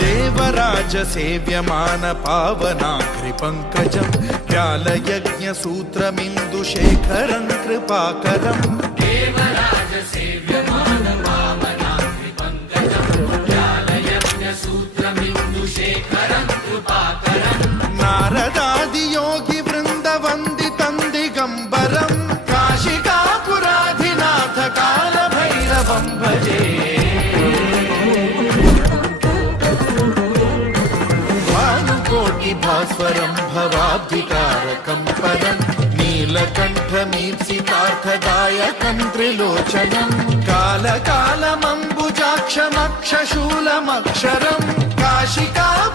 देवराज सेव्यमान पावनाघ्रि पंकजं व्यालयज्ञ सूत्रमिन्दुशेखरं कृपाकरं देवराज सेव्यमान पावनाघ्रि पंकजं व्यालयज्ञ सूत्रमिन्दुशेखरं कृपाकरं नारदादि योगी वृंद वंदितं दिगंबरं काशिकापुराधिनाथ काल भैरवं भजे भास्वरं भवाब्धिकारकं परं नीलकण्ठमीप्सितार्थदायकं त्रिलोचनं कालकालमम्बुजाक्षमक्षशूलमक्षरं काशिका